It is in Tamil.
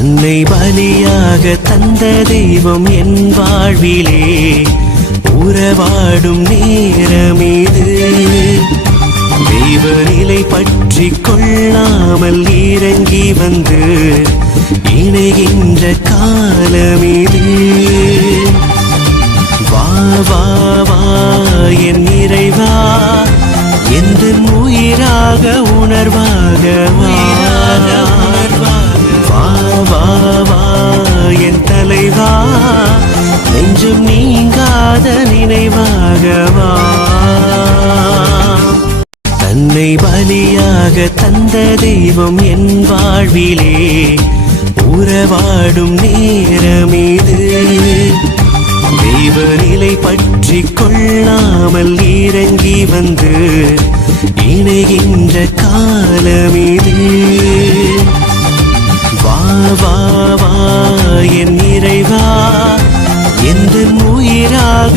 தன்னை பலியாக தந்த தெய்வம் என் வாழ்விலே உறவாடும் நேரமீது. தெய்வ நிலை பற்றி கொள்ளாமல் இறங்கி வந்து இணைகின்ற காலமீது. வா வா வா என் இறைவா, எந்த உயிராக உணர்வாக வா வா வா என் தலைவா, நெஞ்சும் நீங்காத நினைவாக வா. தன்னை பலியாக தந்த தெய்வம் என் வாழ்விலே உறவாடும் நேரமீது. தெய்வ நிலை பற்றி கொள்ளாமல் இறங்கி வந்து இணைகின்ற காலமீது. வா வா வா என் இறைவா, எந்த உயிராக